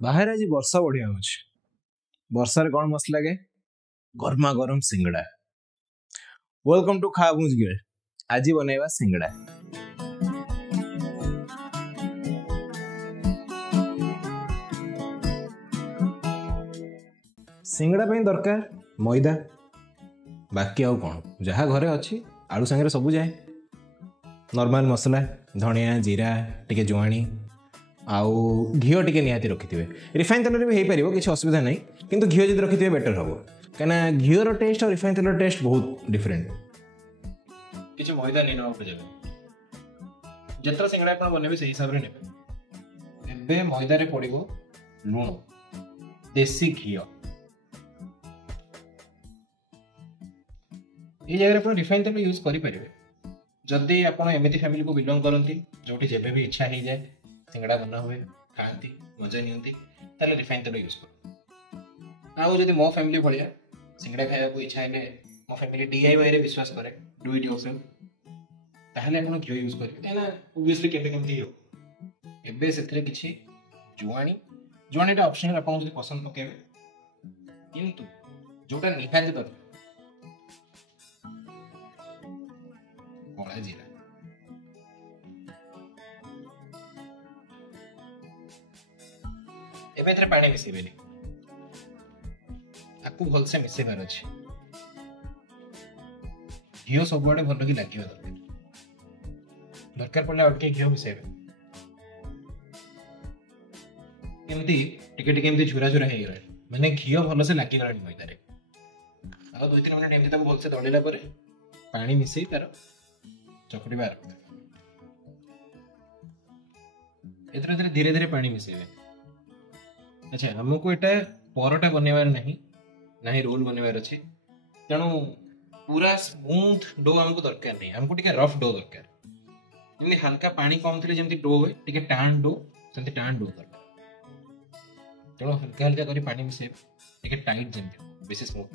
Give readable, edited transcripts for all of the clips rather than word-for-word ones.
बाहर आज वर्षा बढ़िया हो वर्षा रे कौन मस्त लगे गरमा गरम सिंगड़ा। वेलकम टू खा बुझ गिल। आज बनैबा सिंगड़ा। सिंगड़ा पे दरकार मैदा बाकी आउ कौन जहाँ घरे अच्छी आलू सांगे सब जाए। नॉर्मल मसला धनिया जीरा टिके जुआणी आउ घीओ टिके निहाती रखिथे। रिफाइन तेल भी हो पार किसी असुविधा नहीं किंतु घीओ जब रखिथे बेटर हम कहीं घीओर टेस्ट और रिफाइन तेल टेस्ट बहुत डिफरेंट। किसी मैदा नहीं ना पड़े जितना सिंगड़ा आप बनबे से हिसाब से ने मैदा रे पड़ो लुण देसी घी ये जगह रिफाइन तेल यूज करेंगे जदि आप एमती फैमिली को बिलोंग करती जो जब भी इच्छा हो जाए सिंगड़ा बना हुए खाती मजा नियंती ताले रिफाइन तेल यूज कर। आउ जदि मो फैमिली भाया सिंगड़ा खाया को इच्छा है मो फैमिली DIY रे विश्वास करे डू इट योरसेल्फ ताहले आपण घी यूज करेंगे ना ओब्वियसली केते केमती हो एबे सेथरे किछि जुआणी ऑप्शनल आपण जदि पसंद पकेबे किंतु जोटा निहाती दरकार कला जीरा एबे एथरे पानी मिसेबेनी आपको भलसे मिसेबार अछि घिओ सब बड़े भल कि लागियो दरकार पड़ले और के घिओ मिसेबे एमती टिके टिके एमती झुरा झुरा हे गरे माने घिओ भल से लागी गरानी मैदा रे आ 2-3 मिनिट एमती ताको भलसे दळिला परे पानी मिसेई तार चकड़ी बार एथरे धीरे धीरे पानी मिसेबे। अच्छा हमको एटा परोटा बनवार नहीं ना रोल बनवार अच्छे तेणु पूरा स्मूथ डो हमको दरकार नहीं हमको टिके रफ डो दरकार जमी हल्का पानी कम थे जमी डो हुए टिके टाण डो सेमती टाण डो दरकार तेणु हल्का हल्का करी पानी मिसेब टिके टाइट जमी बेसी स्मूथ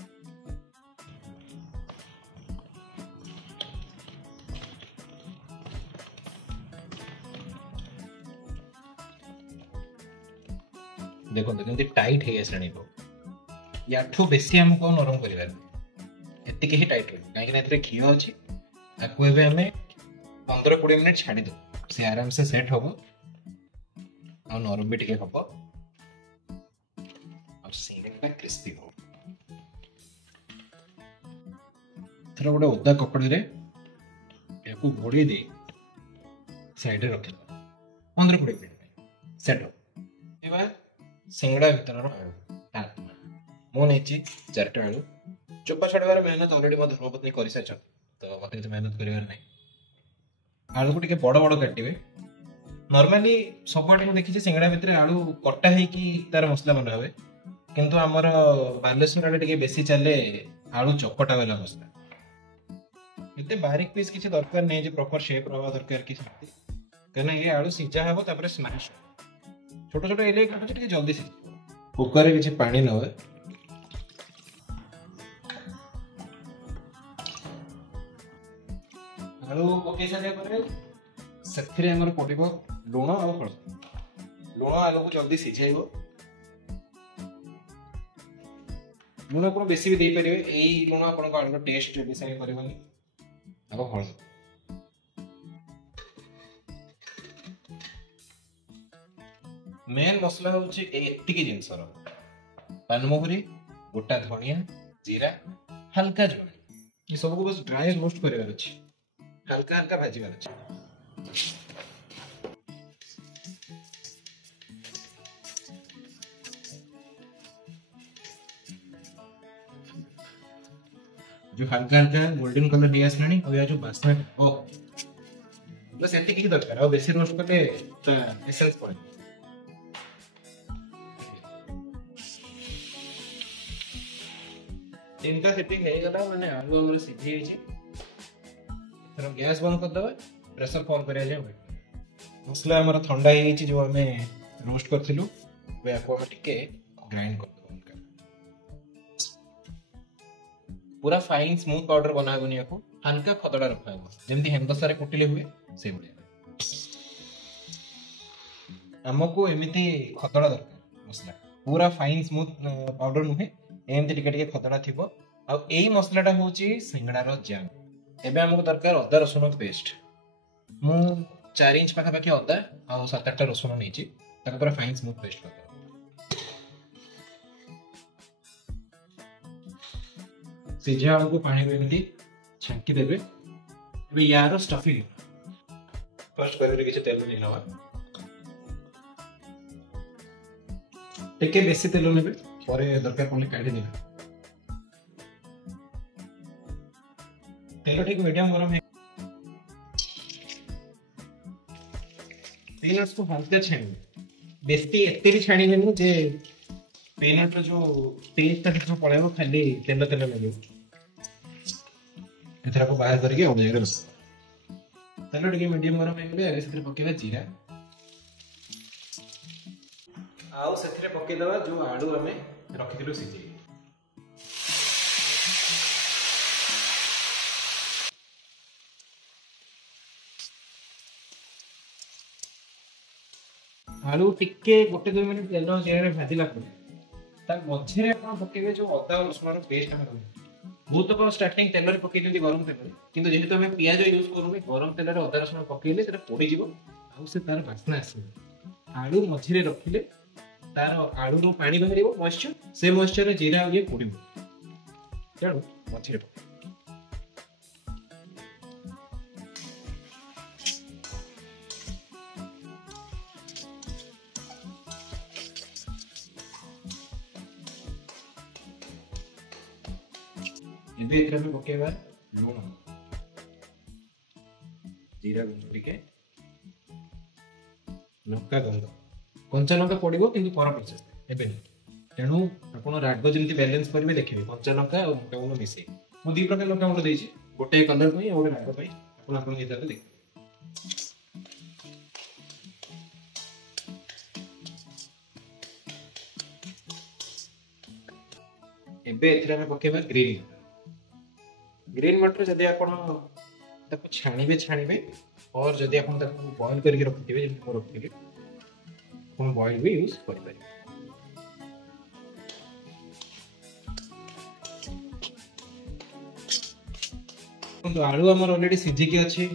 देखो जमी टाइट है श्रेणी को याठू बेसी हमको नरम कर एतिक ही टाइट हो कहीं घी अच्छी आपको एबे हमें 15-20 मिनट छाड़ी दो से आराम से सेट हम और नरम भी टिके हम और सिंगड़ा क्रिस्पी हो थोड़ा गोटे ओदा कपड़े रे याकू घोड़ी दे साइड रे रख 15-20 मिनट सेट हो एबे सिंगड़ा भीतर मु नहीं 4टा आलू चोपा छाड़बार मेहनत अलरेडी मो धर्मपत्नी कर सारी तो मत मेहनत कर आलू को टिके बड़ बड़ काटे नॉर्मली सब देखी सिंगड़ा भितर आलू कटा होगी तार मसला बना हुए किंतु आमर बालेश्वर आड़े टिके बेसी चले आलू चकटा वाला मसला एते बारीक पीस किसी दरकार नहीं जे प्रॉपर शेप रहा दरकार कि कहना ये आलू सीझा हम तापर स्मैश छोट छोट एले काटो टिके जल्दी सीझ कुकर रे किछि पानी न होए आलू पके सारे पर सथिरे हमर पडिबो लूण आ हळदी लूण आलू को जल्दी सिझाइबो लूण को बेसी भी दे परिबे एई लूण आपन को आलू टेस्ट डिसाइड करबनी अब हळदी मेन मसला होची एतिकी जिंस रो पानमोहरी गोटा धनिया जीरा हल्का जुआणी ये सब को बस ड्राई रोस्ट करबार अछि हल्का हल्का भाजीबार अछि जो हल्का हल्का गोल्डन कलर दिया आसलानी और या जो बासना ओ बस एतिकी की दरकार और बेसी रोस्ट करले एसेंस पड़े इनका सेटिंग है गला माने आलू हमर सीधी है छी तर गैस बंद कर दबे प्रेशर कम करिया जाय मसला हमर ठंडा है छी जो हमें रोस्ट करथिलु वे आपको हम टिके ग्राइंड कर दो उनका पूरा फाइन स्मूथ पाउडर बनाबो नि आपको हल्का खदड़ा रखाबो जेमति हेमदसा रे कुटिले हुए से बढ़िया हमको एमती खतड़ा दरकार मसला पूरा फाइन स्मूथ पाउडर नुहे एमती टिके टिके खदड़ा थिबो आ एई मसलाटा होची सिंगड़ार जाम। एबे हमको दरकार अदा रसुन पेस्ट मु 4 इंच पाखा पाखी अदा आ 7-8 रसुन नेची ताको पूरा फाइन स्मूथ पेस्ट कर सिझा आलू को पानी में एमती छांकी देबे। एबे यार स्टफिंग फर्स्ट करे किछ तेल नै नवा टिके बेसी तेल नेबे परे दरकार पड़ले काढी देबे। तेल ठीक मीडियम गरम है पीनट्स को हल्का छानिए बेसी एते भी छानी नहीं जे पीनट जो टेस्ट तक जो पड़ेबो खाली तेल तेल लगे एथरा को बाहर करके और जगह बस तेल ठीक मीडियम गरम है आगे से पकेबा जीरा आउ सेथरे पके दवा जो आलू हमें रखि दिलो सिझे आलू टिके गोटे 2 मिनिट तेल जेरे भाजिला पर ता मझे आपण पकेबे जो अदा और रसुन पेस्ट हम बहुत तो स्टार्टिंग तेल रे पके दिंदी गरम तेल किंतु जेहेतु हमें पियाज यूज करूमे गरम तेल रे अदा रसुन पकेले सेटा पोड़ी जीवो आ से तार वासना आसे आलू मझे रखिले तार आलू रो पानी बाहरिबो मॉइस्चर से मॉइस्चर रे जीरा ये पोड़िबो चलो मझे एबे एकरा में पकेबा लूण जीरा गुंडी के लंका गंध कंचा लंका पड़िबो किंतु पर प्रोसेस एबे तेणु आपण राग जमती बैलेंस करबे देखिबे कंचा लंका और लंका गुंड मिसे मु दी प्रकार लंका गुंड देछि गोटे कलर पई और राग पई आपण हिसाब से देख एबे एथरा में पकेबा ग्रीन मटर जदि आपण ताको छाणीबे और जदि आपण ताको बॉईल करके रखिथिबे जे मो रखिथिबे कोन बॉईल भी यूज करि पारे। तो आलू हमर ऑलरेडी सिझी के अछि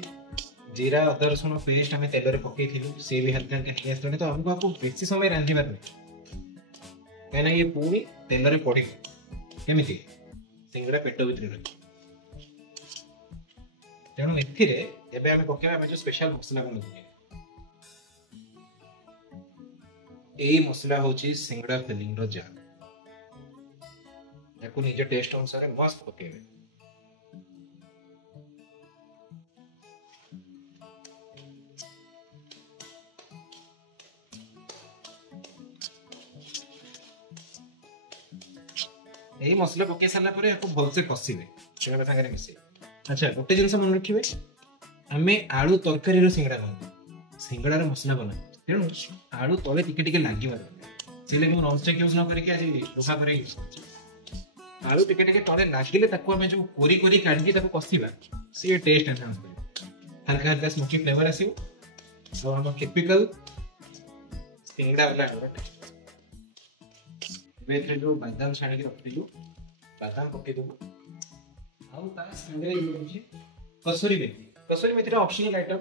जीरा अदा रसुन पेस्ट हमें तेल रे पके थिलु से भी हल्का हल्का हिया सने तो हमको आपको बेसी समय रांधिबार नै कहना ये पूरी तेल रे पड़ी केमिति सिंगड़ा पेट भीतर रही तेणु एथिरे एबे हमें पकेबा हमें जो स्पेशल मसला को लगे एई मसला होची सिंगड़ा फिलिंग रो जाम याको निजे टेस्ट अनुसार मस्त पकेबे। एई मसला पके साला परे याको भल से कसिबे सिंगड़ा संगे मिसे। अच्छा गोटे जिनस मन रखिबे हमें आलू तरकारी रो सिंगड़ा बना सिंगड़ा रो मसला बना तेणु आलू तले टिके टिके लागिबा सेले मु नॉन स्टिक यूज न करके आज लोहा करे यूज आलू टिके टिके तले लागिले ताको हमें जो कोरी कोरी काढी ताको कसिबा से टेस्ट एनहांस करे हल्का हल्का स्मोकी फ्लेवर आसीबो और हम टिपिकल सिंगड़ा वाला बेथरे जो बादाम छाणी के रखिलु बादाम पके दबो आउ ता संगे ये कसूरी मेथी ऑप्शनल आइटम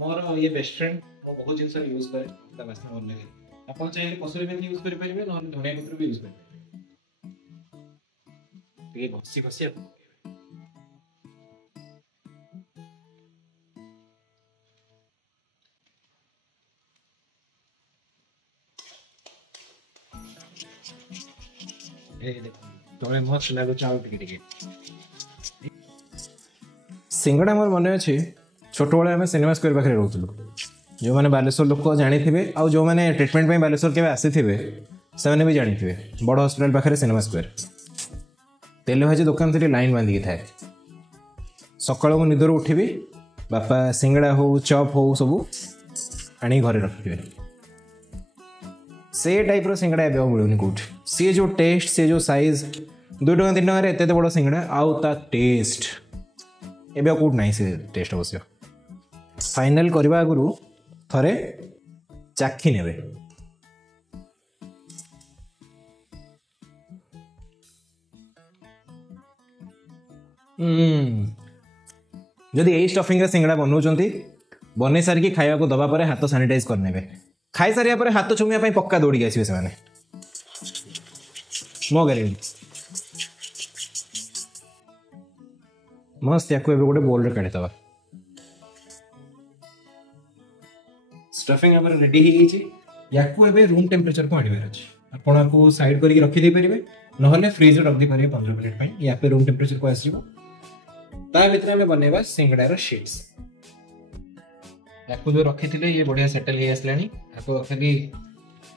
मोर ये बेस्ट फ्रेंड वो बहुत जिनस यूज करे ता वासना मन लगे अपन चाहे कसूरी मेथी यूज करि परिबे न धनिया पत्र भी यूज करि परिबे ये घसी घसी आप ए देखो तोरे मस्त लागो चाउ टिके टिके सिंगड़ा मोर मन अच्छे छोट बड़े आम सिनेमा स्क्वायर पाखे रोलु जो मैंने बालेश्वर लोक जानी आउ जो मैंने ट्रिटमेंट में बालेश्वर के आसी से भी जानी बड़ हस्पिटाल पाखे सिनेमा स्क्वायर तेल भाजी दुकान थी लाइन बांधिकी थाए सकाल को निदर उठिबी बापा सिंगड़ा हो चॉप हो सब आनी घरे रखिए से टाइप रो सिंगड़ा एवं मिलूनी कौट सी जो टेस्ट सी जो साइज 2 टका 3 टकर एत बड़ सिंगड़ा आउ ता टेस्ट एवं कौट ना से टेस्ट अवश्य फाइनल करने आगु थे चाखी ने जदि यही स्टफिंग रे सिंगड़ा बनाउछंती बनै सारिकी खाइबा को दबा परे हाथ सैनिटाइज करनेबे खाई सारिया परे हाथ छुमिया पई पक्का दौड़ी आसीबे से माने मो गारंटी मस्त याको एबे गोटे बोल रे काढी दबा स्टफिंग हमर रेडी हो गई याको एबे रूम टेम्परेचर को आनिबार अछि आपण आपको साइड करके रखि दे परिबे नहले फ्रीज रे रख दे परिबे 15 मिनिट पई या पे रूम टेम्परेचर को आसीबो ता भितर हमें बनेबा सिंगड़ा रो शीट्स याको जो रखी थिले ये बढ़िया सेटल हे आसलानी याको खाली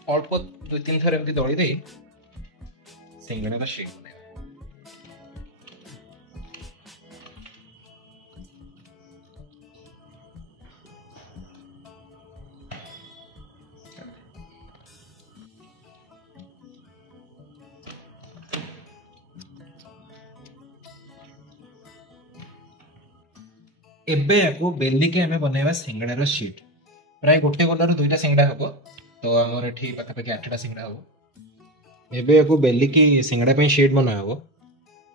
अल्प 2-3 थर एमती दळी दे सिंगड़ा रो शीट बनेबा एबे याको बेली के हमें बनेबा सिंगड़ा रो शीट प्राय गोटे कलर दुईटा सिंगड़ा हबो तो हमर एठी पाखा पाखी 8टा सिंगड़ा हबो एबे याको बेली की सिंगड़ा पे शीट बनाबो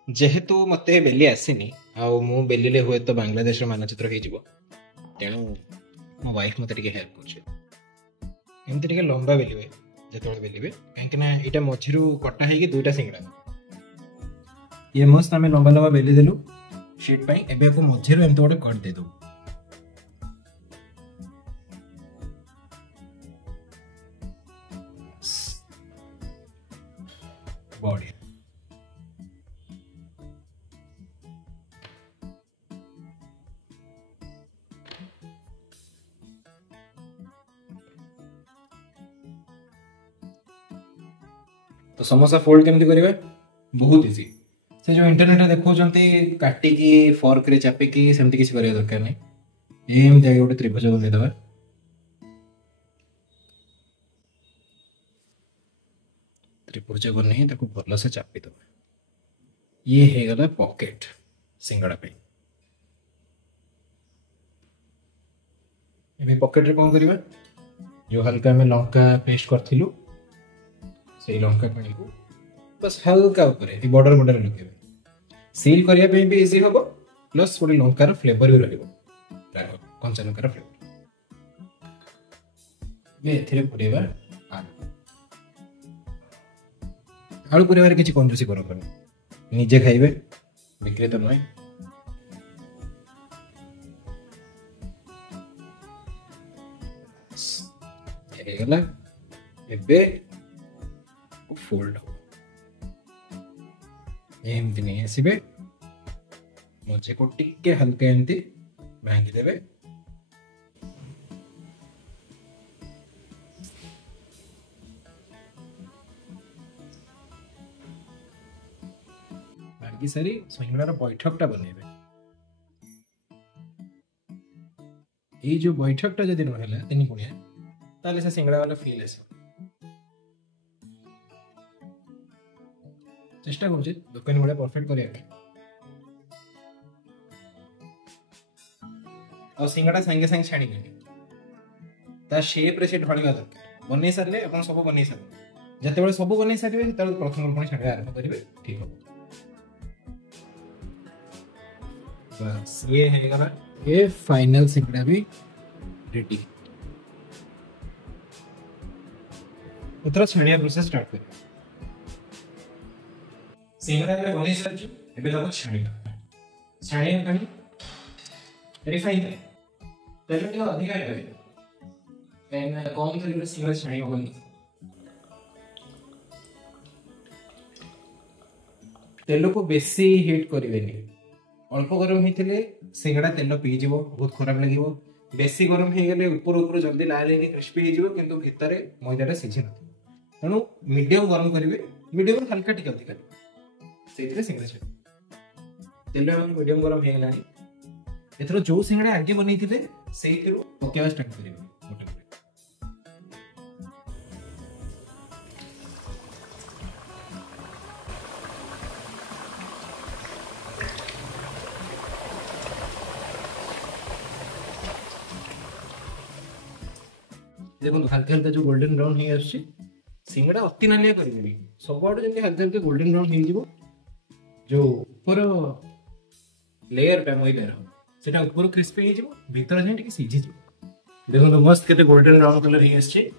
जेहेतु मते बेली आसीनी आ मु बेलीले हुए तो बांग्लादेश रो मानचित्र हे जिवो तेनु मो वाइफ मते टिके हेल्प करछे एमति टिके लंबा बेलीबे जेतोळे बेलीबे काहे ना एटा मझिरु कटा हेकी दुईटा सिंगड़ा ये मस्त हमें लंबा लंबा बेली देलु शीट पाई एबे को मझिरु एमति गोटे कट दे दो बढ़िया तो समोसा फोल्ड केमती करिवे बहुत इजी से जो इंटरनेट रे देखौचंती काटी की फोर्क रे चापी की सेमती किसी करिया दरकार नै एम दे गोटे त्रिभुज बने दबा त्रिभुज बने ताको भलो से चापी दबा ये हे गला पॉकेट सिंगड़ा पे एबे पॉकेट रे कोन करिवा जो हल्का में लंका पेस्ट करथिलु से लंका पानी को बस हल्का ऊपर ए बॉर्डर बॉर्डर लगे सील करिया पे भी इजी होबो प्लस थोड़ी लंका रो फ्लेवर भी रहइबो राखो कंचा लंका रो फ्लेवर ये एथिरे पुरेबा आलू पुरेबार किछि कंजूसी करो पर निजे खाइबे बिक्री तो नय ए गला एबे फोल्ड हो एमती नहीं आसबे मझे को टिके हल्का एमती भांगी देबे भांगी सारी सिंगड़ा रो बैठकटा बनेबे ए जो बैठकटा जदी रहला तिनी पुनिया ताले से सिंगड़ा वाला फील आसे चेष्टा करूँ दुकान भाया परफेक्ट कर सिंगड़ा सांगे सांगे छाणी ता शेप रे से ढळिबा दरकार बनै सारले अपन सब बनै सारले जते बेले सब बनै सारिबे त प्रथम कोन छाणी आरंभ करिवे ठीक हो बस ये है गला ये फाइनल सिंगड़ा भी रेडी उतरा छाणिया प्रोसेस स्टार्ट कर सिंगड़ा में बनै सारछु एबे लगो छाणिया कहीं रिफाइन तेल टिके अधिक हेबे एन कम तेल रे सिंगड़ा छाणिया होनी तेल को बेसी हीट करिवेनी अल्प गरम हेतिले सिंगड़ा तेल पी जीवो बहुत खराब लागिवो बेसी गरम हे गेले ऊपर ऊपर जल्दी लाल हे क्रिस्पी हे जीवो किंतु भितरे मैदाटा सिझि न तणु मीडियम गरम करिवे मीडियम हल्का टिके अधिक सेतिले सिंगड़ा छाड़ी तेल हम मीडियम गरम हे गेलानी एथरो जो सिंगड़ा आगे बनै थिले सेइतिरो पकेवा स्टार्ट करिवे मोटे मोटे देखो हल्का हल्का जो गोल्डन ब्राउन हे आछि सिंगड़ा अति नालिया करिवे सब आडो जंती हल्का हल्का गोल्डन ब्राउन हे जिवो जो ऊपर लेयर पे मैदा सेटा ऊपर क्रिस्पी हो जिवो भीतर जाय टिके सिझी जिवो देखो तो मस्त केते गोल्डन ब्राउन कलर ही आछे